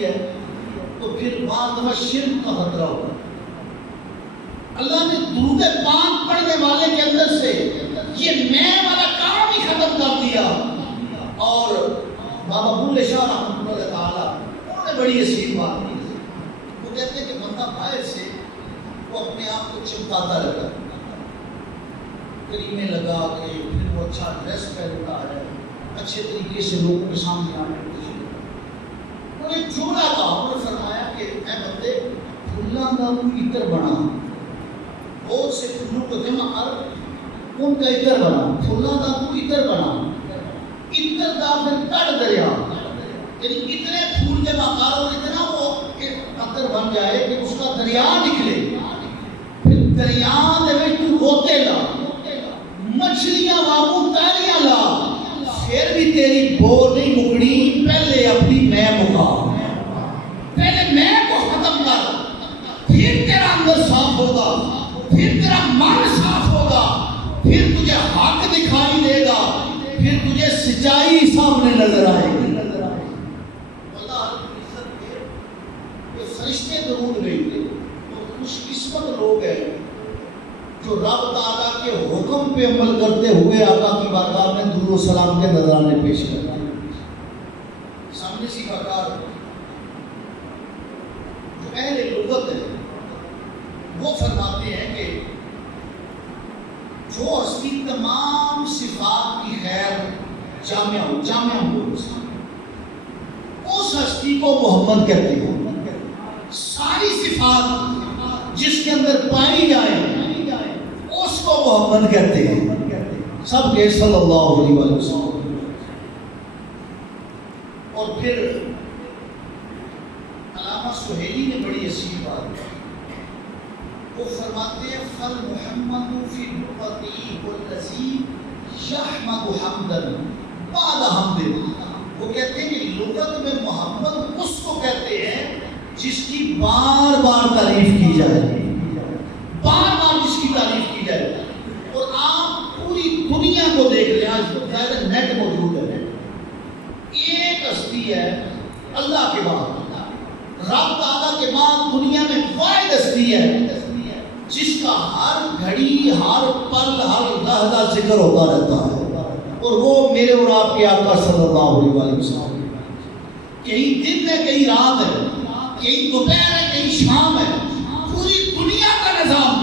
ہوتی ہے تو پھر بعض دفعہ شرک کا خطرہ ہوتا ہے۔ اللہ نے درود پاک پڑھنے والے کے اندر سے یہ میں والا کام ہی ختم کر دیا۔ اور بابا بلے شاہ رحمۃ اللہ تعالیٰ انہوں نے بڑی عظیم بات کی، وہ کہتے ہیں کہ بندہ باہر سے وہ اپنے آپ کو چمکاتا رہتا ہے، کریمیں لگا کے پھر وہ اچھا ڈریس پہنتا ہے، اچھے طریقے سے لوگوں کے سامنے آنے کی کوشش کرتا ہے۔ انہوں نے جملہ کہا، انہوں نے فرمایا کہ اے بندے پھلاں دا تو عطر بنا، بہت سے پھولوں کو جمع کر ان کا عطر بنا، پھلاں دا تو عطر بنا، عطر دا پھر کڑ دریا، یعنی اتنے پھول جمع کر اور اتنا وہ عطر بن جائے کہ اس کا دریا نکلے، پھر دریا دے وچ تو ہوتے لا، مچھلیاں وانگوں تاریاں لا، پھر بھی تیری بو نہیں مکڑی، پہلے اپنی میں مکا، پہلے میں کو ختم کر، پھر تیرا اندر صاف ہوگا، پھر تیرا من صاف ہوگا، پھر تجھے حق دکھائی دے گا، پھر تجھے سچائی سامنے نظر آئے گی۔ اللہ عزت کے فرشتے درود بھیجتے تو خوش قسمت لوگ ہیں جو رب تعالیٰ کے حکم پہ عمل کرتے ہوئے آقا کی بارگاہ میں درود و سلام کے نذرانے پیش کرتے ہیں۔ سامنے سی بارگاہ جو اہل لغت ہے وہ فرماتے ہیں کہ جو ہستی تمام صفات کی خیر جامع ہو اس ہستی کو محمد کہتے ہیں۔ ساری صفات جس کے اندر پائی جائے اس کو محمد کہتے ہیں، سب کے صلی اللہ علیہ وسلم۔ اور پھر علامہ سہیلی نے بڑی عظیم بات کی، وہ فرماتے ہیں فل محمد فی لغتی والذی یحمد حمدا بعد حمد، وہ کہتے ہیں کہ لغت میں محمد اس کو کہتے ہیں جس کی بار بار تعریف کی جائے، بار بار جس کی تعریف کی جائے۔ اور آپ پوری دنیا کو دیکھ لیں، آج ظاہر نیٹ موجود ہے، ایک ہستی ہے اللہ کے بعد، رب تعالیٰ کے بعد دنیا میں واحد ہستی ہے جس کا ہر گھڑی ہر پل ہر لحظہ ذکر ہوتا رہتا ہے، اور وہ میرے اور آپ کے آقا صلی اللہ علیہ وسلم۔ کہیں دن ہے، کہیں رات ہے، کہیں دوپہر ہے، کہیں شام ہے، پوری دنیا کا نظام،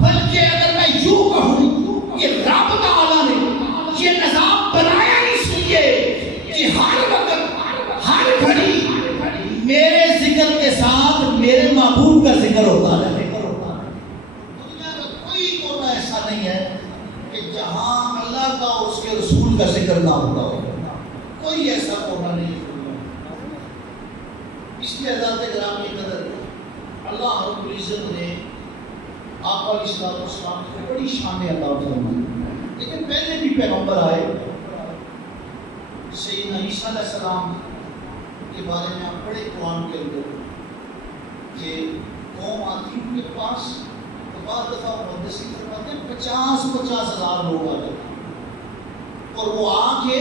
بلکہ اگر میں یوں کہوں کہ رب تعالیٰ نے یہ نظام بنایا اس لیے کہ ہر وقت ہر گھڑی میرے ذکر کے ساتھ میرے محبوب کا ذکر ہوتا رہے۔ نہیں ہے کہ جہاں اللہ کا اور اس کے رسول کا ذکر نہ ہوتا ہو، کوئی ایسا کونا نہیں۔ اس لیے حضرات کرام کی قدر اللہ رب العزت نے آقا علیہ السلام کو بڑی شان عطا فرمائی، لیکن پہلے بھی پیغمبر آئے۔ سیدنا عیسیٰ علیہ السلام کے بارے میں آپ پڑھے قرآن کے اندر کہ قوم آتی ان کے پاس، بعض دفعہ محدثین فرماتے ہیں 50,000 لوگ آ جاتے ہیں، اور وہ آ کے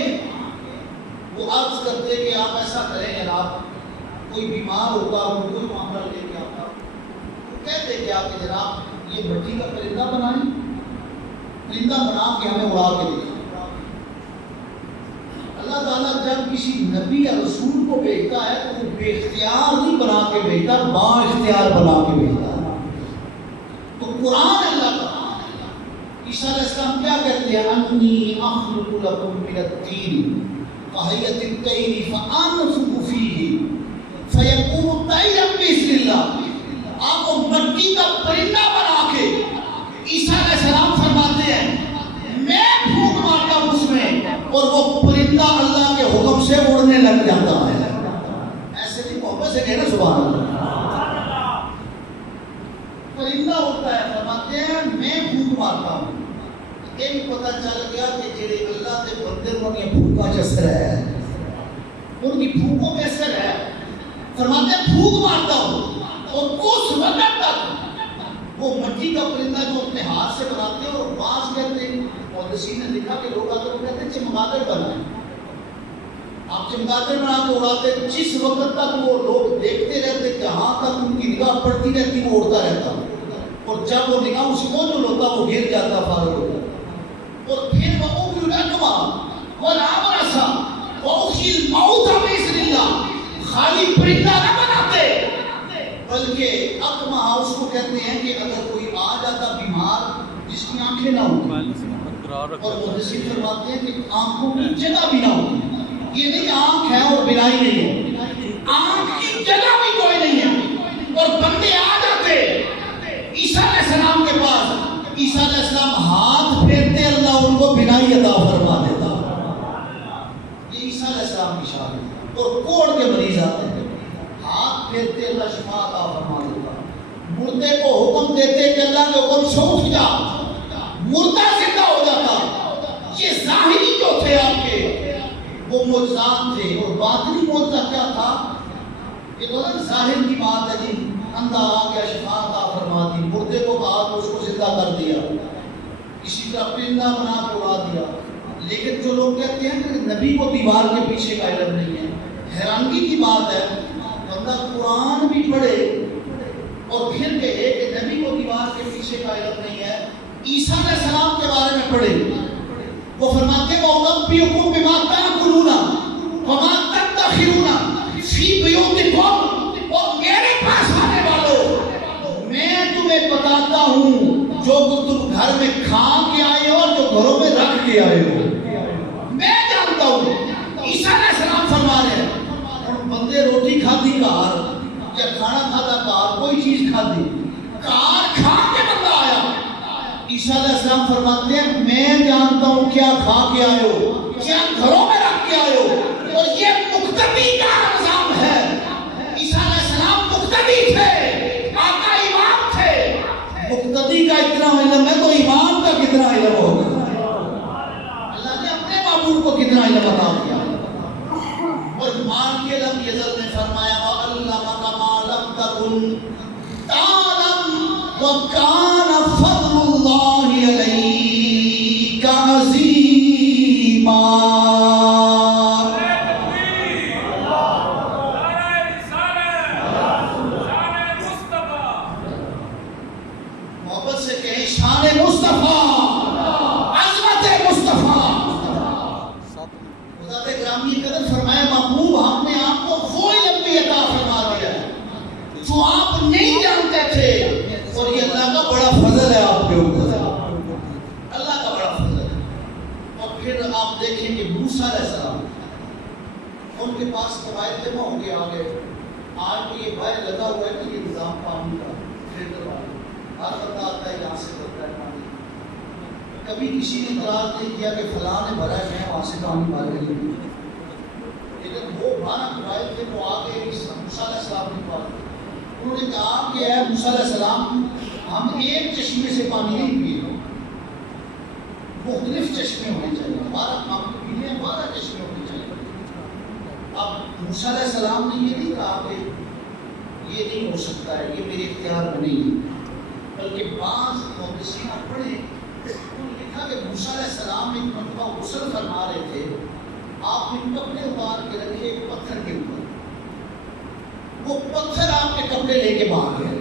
وہ عرض کرتے کہ آپ ایسا کریں جناب، کوئی بیمار ہوتا کوئی معاملہ لے کے آتا، وہ کہتے کہ آپ کے جناب یہ مٹی کا پرندہ بنائیں، پرندہ بنا کے ہمیں اڑا کے دکھائیں۔ اللہ تعالیٰ جب کسی نبی یا رسول کو بھیجتا ہے تو وہ بے اختیار نہیں بنا کے بھیجتا، با اختیار بنا کے بھیجتا ہے۔ تو قرآن اللہ کا عیسیٰ علیہ السلام کیا کہتے ہیں؟ انی اخلق لکم من الطین کہیۃ الطیر فانفخ فیہ فیکون طیرا باذن اللہ۔ آپ کو مٹی کا پرندہ بنا کے عیسیٰ علیہ السلام فرماتے ہیں میں پھونک مارتا ہوں اس میں اور وہ پرندہ اللہ کے حکم سے اڑنے لگ جاتا ہے۔ ایسے نہیں، محبت سے کہنا سبحان اللہ، پرندہ ہوتا ہے، فرماتے ہیں میں پھونک مارتا ہوں۔ یہ بھی پتہ چل گیا کہ جڑے اللہ کے بندے ان کی پھونکا چسر ہے، ان کی پھونکوں میں اثر ہے۔ فرماتے ہیں پھونک مارتا ہوں، اور اس وقت تک وہ مٹی کا پرندہ جو اپنے ہاتھ سے بناتے ہیں، اور بعض کہتے ہیں، محدثین نے لکھا کہ لوگ آتے ہیں وہ کہتے ہیں چمگادڑ بنائیں، آپ چمگادڑ بنا کے اڑاتے، جس وقت تک وہ لوگ دیکھتے رہتے، جہاں تک ان کی نگاہ پڑتی رہتی وہ اڑتا رہتا، اور جب وہ نگاہ اس کو جو ہوتا وہ گر جاتا، فارغ ہوتا. اور پھر وہ اکما والعبرسا واحیی الموت باذن اللہ، خالی پرندہ نہ بناتے بلکہ اکما اس کو کہتے ہیں کہ اگر کوئی آ جاتا بیمار جس کی آنکھیں نہ ہوتی، اور مدثر فرماتے ہیں کہ آنکھوں کی جگہ بھی نہ ہوتی. یہ نہیں آنکھ ہے اور بینائی نہیں ہے، آنکھ کی جگہ بھی کوئی نہیں ہے، اور بندے آ جاتے عیسیٰ علیہ السلام کے پاس، عیسیٰ علیہ السلام ہاتھ پھیرتے، اللہ ان کو بینائی عطا فرما دیتا. یہ عیسیٰ علیہ السلام کی شان ہے. اور کوڑ کے مریض آتے ہیں، ہاتھ پھیرتے اللہ شفا عطا فرما دیتا. مردے کو حکم دیتے کہ اللہ کے حکم سے اٹھ جا، مردہ زندہ ہو جاتا. یہ ظاہری جو تھے آپ کے وہ معجزات تھے، اور باطنی معجزہ کیا تھا؟ یہ تو ظاہر کی بات ہے جی، اندھا آ گیا شفا عطا فرما دی، مردے کو کہا تو اس کو زندہ کر دیا، اسی طرح پرندہ بنا کے اڑا دیا. لیکن جو لوگ کہتے ہیں کہ نبی کو دیوار کے پیچھے کا علم نہیں ہے، حیرانگی کی بات ہے. بندہ قرآن بھی پڑھے اور پھر کہے کہ نبی کو دیوار کے پیچھے کا علم نہیں ہے. عیسیٰ علیہ السلام کے بارے میں پڑھے، وہ فرماتے ہیں وَأُنَبِّئُكُم بِمَا تَأْكُلُونَ وَمَا تَدَّخِرُونَ فِي بُيُوتِكُمْ، اور میرے پاس آنے والوں میں تمہیں بتاتا ہوں جو تم گھر میں کھا کے آئے ہو اور جو گھروں میں رکھ کے آئے ہو، میں جانتا ہوں. عیسیٰ علیہ السلام فرما رہے ہیں بندے روٹی کھادی کار یا کھانا کھادا کار، کوئی چیز کھادی کار کھا کے بندہ آیا. عیسیٰ علیہ السلام فرماتے ہیں میں جانتا ہوں کیا کھا کے آئے ہو، کیا گھروں میں رکھ کے آئے ہو، اور یہ مقتدی کا نظام ہے. عیسیٰ علیہ السلام مقتدی تھے، آقا امام تھے. مقتدی کا اتنا علم ہے تو امام کا کتنا علم ہوگا؟ اللہ نے اپنے معبود کو کتنا علم عطا کیا. اور مان کے لم یزل نے فرمایا وَعَلَّمَكَ مَا لَمْ تَكُنْ تَعْلَمْ وَكَانَ فَضْلُ اللَّهِ عَلَيْكَ عَظِيمًا. محبت سے کہیں شان مصطفیٰ، عظمت مصطفیٰ. خدا نے گرامی قدر فرمایا محبوب ہم نے آپ کو وہ علم بھی عطا فرما دیا جو آپ نہیں جانتے تھے، اور یہ اللہ کا بڑا فضل ہے آپ کے اوپر، اللہ کا بڑا فضل ہے. اور پھر آپ دیکھیں کہ موسیٰ علیہ السلام ان کے پاس قواعد جمع ہو کے آگے، آج تو یہ باہر لگا ہوا ہے کہ یہ نظام پانی کا فلٹر والا ہر بندہ آتا ہے یہاں سے بھرتا ہے پانی. کبھی کسی نے اعتراض نہیں کیا کہ فلاں نے بھرا ہے وہاں سے پانی بھر کے لے، لیکن وہ 12 قواعد تھے وہ آگے موسیٰ علیہ السلام کے پاس. انہوں نے کہا کہ اے موسیٰ علیہ السلام ہم ایک چشمے سے پانی نہیں پیے، مختلف چشمے ہونے چاہیے، ہمارا ہم پینے 12 چشمے ہونے چاہیے. اب موسیٰ علیہ السلام نے یہ نہیں کہا کہ یہ نہیں ہو سکتا ہے، یہ میرے اختیار میں نہیں ہے، بلکہ بعض محدثین پڑھے انہوں نے لکھا کہ موسیٰ علیہ السلام ایک مرتبہ غسل فرما رہے تھے، آپ نے کپڑے اتار کے رکھے ایک پتھر کے اوپر، وہ پتھر آپ کے کپڑے لے کے بھاگ گئے.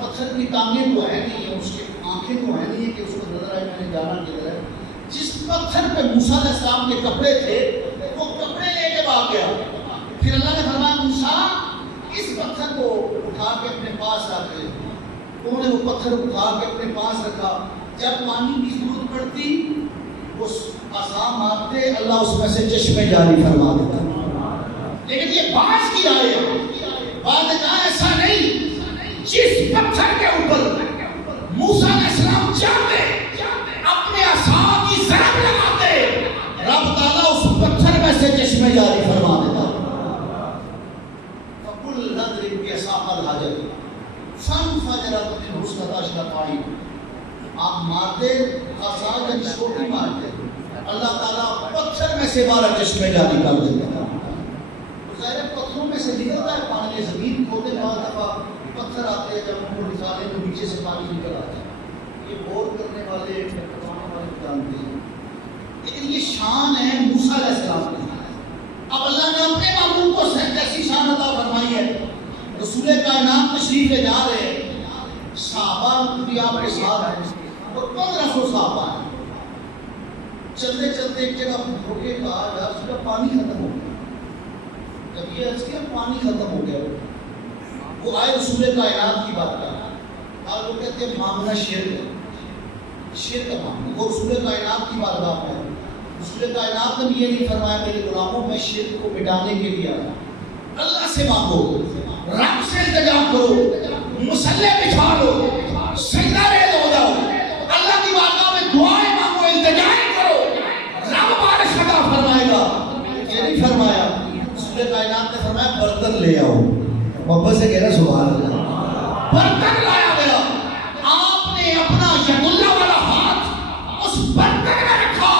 پتھر کی ٹانگیں تو ہے نہیں ہے، اس کی آنکھیں تو ہے نہیں ہے کہ اس کو نظر آئے میں نے جانا کدھر ہے. جس پتھر پہ موسیٰ علیہ السلام کے کپڑے تھے وہ کپڑے لے کے بھاگ گیا. پھر اللہ نے فرمایا موسیٰ اس پتھر کو اٹھا کے اپنے پاس رکھ لے. انہوں نے وہ پتھر اٹھا کے اپنے پاس رکھا، جب پانی کی ضرورت پڑتی اس آسام مارتے اللہ اس میں سے چشمے جاری فرما دیتا. لیکن یہ باز کی آئے بعد نے کہا ایسا نہیں، جس پتھر کے اوپر موسیٰ علیہ السلام چاہتے اپنے عصا کی ضرب لگاتے، رب تعالیٰ اس پتھر میں سے چشمے جاری فرما دیتا. فَقُلْ نَضْرِبْ بِعَصَاكَ الْحَجَرَ فَانْفَجَرَتْ مِنْهُ اثْنَتَا عَشْرَةَ عَيْنًا. آپ مارتے عصا جب چھوٹی مارتے، اللہ تعالیٰ پتھر میں سے 12 چشمے جاری کر دیتا. ظاہر پتھروں میں سے نکلتا ہے پانی، زمین کھودے بعض دفعہ پتھر آتے ہیں، جب ان کو نکالے تو نیچے سے پانی نکل آتا ہے. یہ بور کرنے والے ٹکرانے والے جانتے ہیں. لیکن یہ شان ہے موسیٰ علیہ السلام کی. اب اللہ نے اپنے معبود کو کیسی شان عطا فرمائی ہے. رسول کائنات تشریف لے جا رہے ہیں, صحابہ بھی آپ کے ساتھ ہیں اور 1500 صحابہ ہیں. چلتے چلتے ایک جگہ رکے, کہا یار اس کا پانی ختم ہو گیا. جب یہ عرض کیا پانی ختم ہو گیا, وہ آئے رسول کائنات کی بات کر, اور وہ کہتے ہیں معاملہ شرک ہے, شرک کا معاملہ. وہ رسول کائنات کی بارگاہ میں, رسول کائنات نے بھی یہ نہیں فرمایا میرے غلاموں میں شرک کو مٹانے کے لیے آیا. اللہ سے مانگو, رب سے التجا کرو, مصلی بچھا لو, سجدہ ریز ہو جاؤ, اللہ کی بارگاہ میں دعائیں مانگو, التجائیں کرو, رب بارش عطا فرمائے گا. یہ نہیں فرمایا. رسول کائنات نے فرمایا برتن لے آؤ. محبت سے کہہ رہا سبحان اللہ. برتن لایا گیا, آپ نے اپنا ید اللہ والا ہاتھ اس برتن میں رکھا,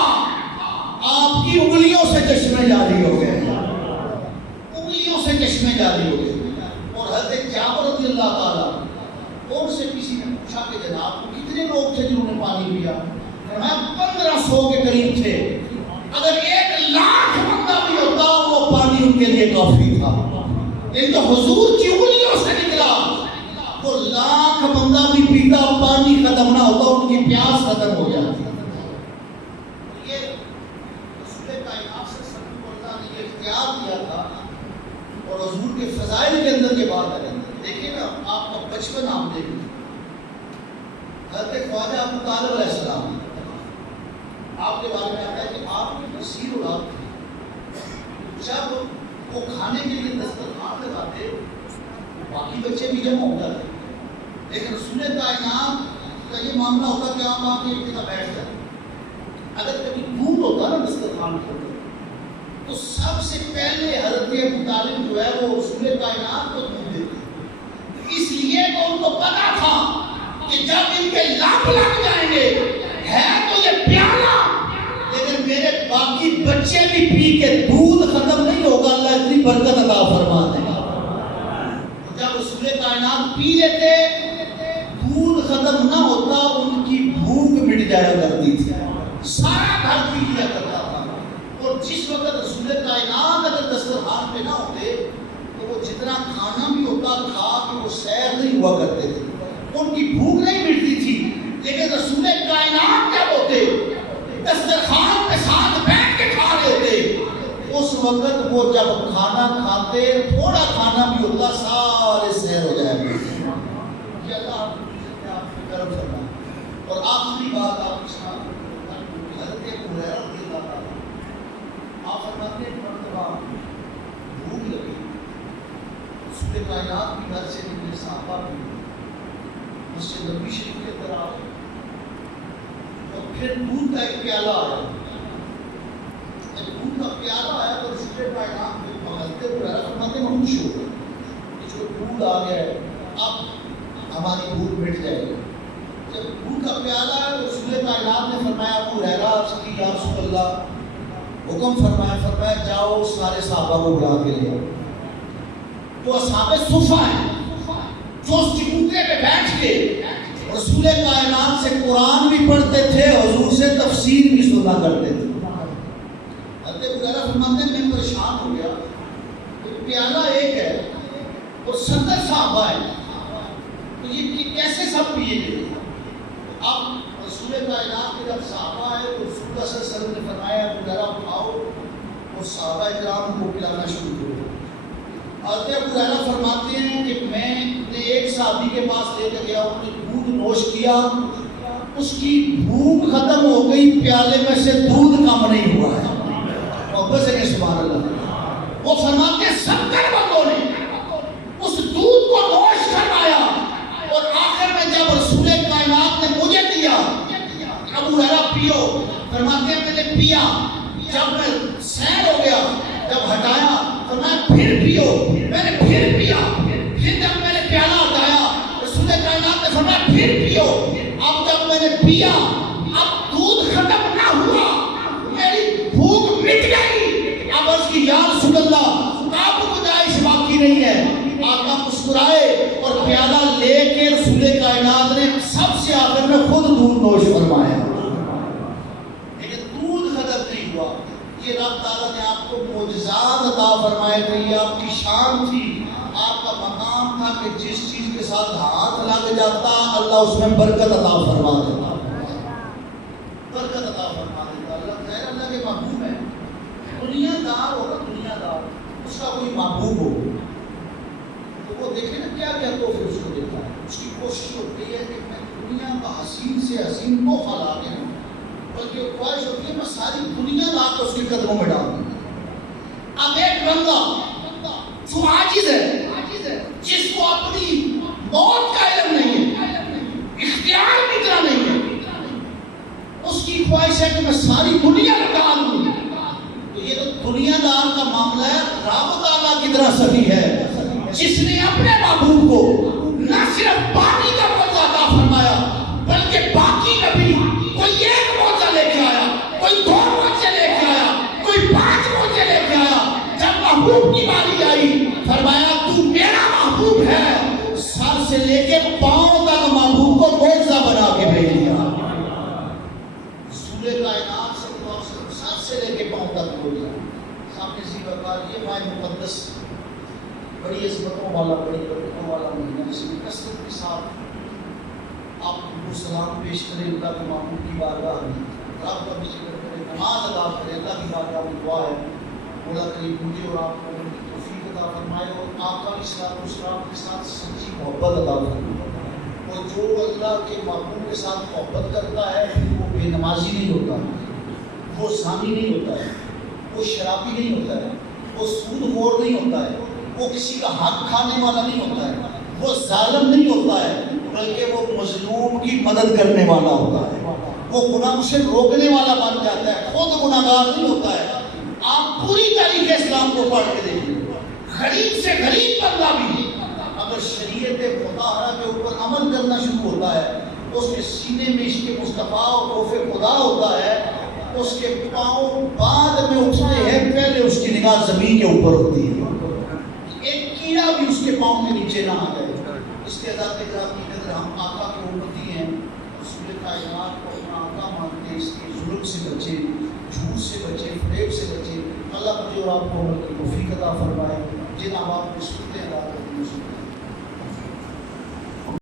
آپ کی انگلیوں سے چشمے جاری ہو گئے, انگلیوں سے چشمے جاری ہو گئے. اور حضرت جابر رضی اللہ تعالیٰ اور سے کسی نے پوچھا کہ جناب کتنے لوگ تھے جنہوں نے پانی پیا؟ فرمایا 1500 کے قریب تھے. اگر 1,00,000 بندہ بھی ہوتا وہ پانی ان کے لیے کافی تھا. لیکن تو حضور کی انگلیوں سے نکلا, وہ 1,00,000 بندہ بھی پیتا پانی ختم نہ ہوتا, ان کی پیاس ختم ہو جاتی. یہ رسول کائنات سے سب کو اللہ نے یہ اختیار دیا تھا. اور حضور کے فضائل کے اندر کے بات ہے, دیکھیں نا آپ کا بچپن آپ دیکھیں. حضرت خواجہ ابو طالب علیہ السلام آپ کے بارے میں آتا ہے کہ آپ کی کثیر اولاد تھی. جب وہ کھانے کے لیے دسترخوان لگاتے باقی بچے بھی جمع ہو جاتے, لیکن رسول کائنات کا یہ معاملہ ہوتا کہ آپ آ کے ایک جگہ بیٹھ جائیں. اگر کبھی دودھ ہوتا نا دسترخوان کے اوپر تو سب سے پہلے حضرت ابو طالب جو ہے وہ رسول کائنات کو دودھ دیتے, اس لیے کہ ان کو پتا تھا کہ جب ان کے لب لگ جائیں گے ہے تو یہ پیالہ, لیکن میرے باقی بچے بھی پی کے دودھ ختم نہیں ہوگا, اللہ اتنی برکت عطا فرما دے گا. جب رسول کائنات پی لیتے دودھ ختم نہ ہوتا, ان کی بھوک مٹ جایا کرتی تھی, سارا گھر پی لیا کرتا تھا. اور جس وقت رسول کائنات اگر دسترخوان پہ نہ ہوتے تو وہ جتنا کھانا بھی ہوتا کھا کے وہ سیر نہیں ہوا کرتے تھے, ان کی بھوک نہیں مٹتی تھی. لیکن رسول کائنات کیا ہوتے دسترخوان کے ساتھ بیٹھ کے کھا رہے ہوتے, اس وقت وہ جب کھانا کھاتے تھوڑا کھانا بھی ہوتا سارے سیر ہو جائے گا. یہ اللہ آپ کو کرم فرمائے. اور آخری بات آپ کے ساتھ حضرت ہریرہ رضی اللہ تعالیٰ آپ فرماتے ہیں مرتبہ بھوک لگی, رسول کائنات بھی گھر سے نکلے, صحابہ بھی مسجد نبوی شریف کے اندر آئے, اور پھر دودھ کا ایک پیالہ آیا. جب دودھ کا پیالہ آیا تو رسول کائنات میں حضرت ہریرہ فرماتے ہیں خوش ہو گئے کہ جو دودھ آ گیا ہے اب ہماری بھوک مٹ جائے گی. جب دودھ کا پیالہ آیا تو رسول کائنات نے فرمایا ابو ہریرہ یا رسول اللہ حکم فرمایا جاؤ سارے صحابہ کو بلا کے لے آؤ. جو اصحاب صفہ ہیں جو اس چبوترے پہ بیٹھ کے رسول کائنات سے قرآن بھی پڑھتے تھے, حضور سے تفسیر بھی سنا کرتے تھے. حضرت ہریرہ فرماتے ہیں میں پریشان ہو گیا, پیالہ ایک ہے اور 70 صحابہ ہیں, تو یہ کیسے سب پیے گئے؟ اب رسول کائنات کے جب صحابہ آئے تو رسول اللہ صلی اللہ علیہ وسلم نے فرمایا ہریرہ اٹھاؤ اور صحابہ کرام کو پلانا شروع کرو. حضرت ہریرہ فرماتے ہیں کہ میں نے ایک صحابی کے پاس لے کر گیا, اس نے دودھ نوش کیا, اس کی بھوک ختم ہو گئی, پیالے میں سے دودھ کم نہیں ہوا ہے. محبت سے کہ سبحان اللہ. وہ فرماتے ہیں 70 بندوں نے اس دودھ کو نوش کروایا, اور آخر میں جب رسول کائنات نے مجھے دیا ابو ہریرہ پیو, فرماتے ہیں میں نے پیا, جب میں سیر ہو گیا جب ہٹایا فرمایا پھر پیو, میں نے پھر پیا, پھر جب میں نے پیالہ ہٹایا رسول کائنات نے فرمایا پھر پیو. اب جب میں نے پیا اب دودھ ختم نہ ہوا, میری بھوک مٹ گئی. اب اس کی یا رسول اللہ اب گنجائش باقی نہیں ہے. آقا مسکرائے اور پیالہ لے کے رسول کائنات نے سب سے آخر میں خود دودھ نوش فرمایا, لیکن دودھ ختم نہیں ہوا. یہ رب تعالیٰ نے آپ آپ کو معجزات عطا فرمائے گا. یہ آپ کی شان تھی, آپ کا مقام تھا کہ جس چیز کے ساتھ ہاتھ لگ جاتا اللہ اس میں برکت عطا فرما دیتا, برکت عطا فرما دیتا. اللہ خیر اللہ کے محبوب ہے. دنیا دار ہوگا, دنیا دار, اس کا کوئی محبوب ہو تو وہ دیکھیں نا کیا کیا تحفے اس کو دیتا ہے. اس کی کوشش ہوتی ہے کہ میں دنیا کا حسین سے حسین تحفہ لا کے ہوں, بلکہ خواہش ہوتی ہے میں ساری دنیا لا کے اس کے قدموں میں ڈال دوں. اب ایک بندہ جو عاجز ہے, جس کو اپنی موت کا علم نہیں ہے, اختیار بھی اتنا نہیں ہے, اس کی خواہش ہے کہ میں ساری دنیا لٹا دوں. تو یہ تو دنیا دار کا معاملہ ہے. رب تعالیٰ کی طرح سبھی ہے جس نے اپنے محبوب کو نہ صرف پانی کا معجزہ عطا فرمایا بلکہ باقی نبی کوئی ایک معجزہ لے کے آیا, کوئی 2 معجزے لے کے آیا, کوئی 5 معجزے لے کے آیا. جب محبوب کی باری آئی فرمایا تو میرا محبوب ہے, سر سے لے کے پاؤں تک محبوب کو معجزہ بنا کے بھیج دیا. سورہ کائنات سے سر سے لے کے پاؤں تک معجزہ. سامنے سی وقار یہ ماہ مقدس بڑی عظمتوں والا, بڑی برکتوں والا مہینہ, جس میں کثرت کے ساتھ آپ کو سلام پیش کریں اللہ کے محبوب کی بارگاہ میں, رب کا بھی ذکر کریں, نماز ادا کریں. اللہ کی بارگاہ میں دعا ہے مولا کریم مجھے اور آپ کو توفیق عطا فرمائے اور آقا علیہ السلام کے ساتھ سچی محبت عطا فرمائے. اور جو اللہ کے محبوب کے ساتھ محبت کرتا ہے وہ بے نمازی نہیں ہوتا, وہ زانی نہیں ہوتا ہے, وہ شرابی نہیں ہوتا ہے, وہ سود خور نہیں ہوتا ہے, وہ کسی کا حق کھانے والا نہیں ہوتا ہے, وہ ظالم نہیں ہوتا ہے, بلکہ وہ مظلوم کی مدد کرنے والا ہوتا ہے. وہ گناہ سے روکنے والا بن جاتا ہے, خود گناہگار نہیں ہوتا ہے. آپ پوری طریقے اسلام کو پڑھ کے دیکھیں, غریب سے غریب بندہ بھی اگر شریعت مطہرہ کے اوپر عمل کرنا شروع ہوتا ہے, اس کے سینے میں عشق مصطفیٰ اور خوف خدا ہوتا ہے, اس کے پاؤں بعد میں اٹھتے ہیں, پہلے اس کی نگاہ زمین کے اوپر ہوتی ہے. ایک کیڑا بھی اس کے پاؤں کے نیچے نہ آ جائے. اس کے ذات اکرام کی قدر ہم آقا کے امتی ہیں, رسول کائنات کو اپنا آقا مانتے ہیں. اس کے ظلم سے بچے, جھوٹ سے بچے, فریب سے بچے. اللہ مجھے اور آپ کو عمل کی توفیق عطا فرمائے. جن آپ کو سنتے ہیں